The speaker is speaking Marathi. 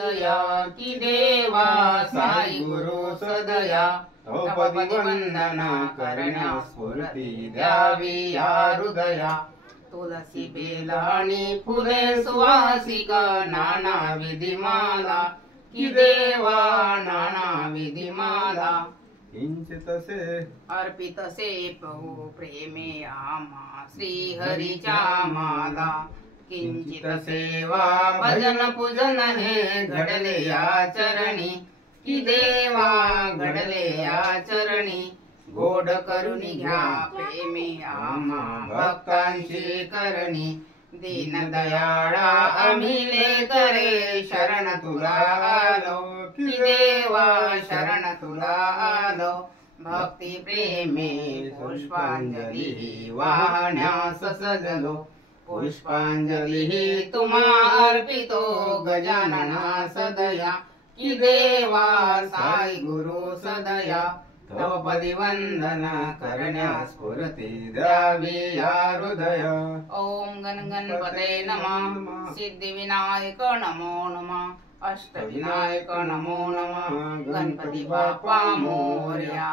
दया की देवा साई गुरु सदया द्रौपदी वंदना करण्यास स्फूर्ती द्यावी या हृदया तुलसी बेलाणी फुले सुवासिका नाना विधिमाला की देवा नाना विधिमाला किंचितसे अर्पितसे प्रभु प्रेमे आम्हा श्री हरीच्या माला किंचित सेवा भजन पूजन हे घडले या चरणी की देवा घडले या चरणी गोड करुणी घ्या प्रेमे आम्हा भक्तांची करणी दीन दयाळा आम्ही करे शरण तुला आलो की देवा शरण तुला आलो भक्ती प्रेमे पुष्पांजली वाहण्यास सजलो पुष्पांजली तुम्हा अर्पितो गजानना सदया की देवा साई गुरु सदया द्रौपदी वंदना करण्यास स्फूर्ती द्यावी या हृदय ओम गण गणपते नमः सिद्धिविनायक नमो नमः अष्टविनायक नमो नमः गणपती बाप्पा मोरया।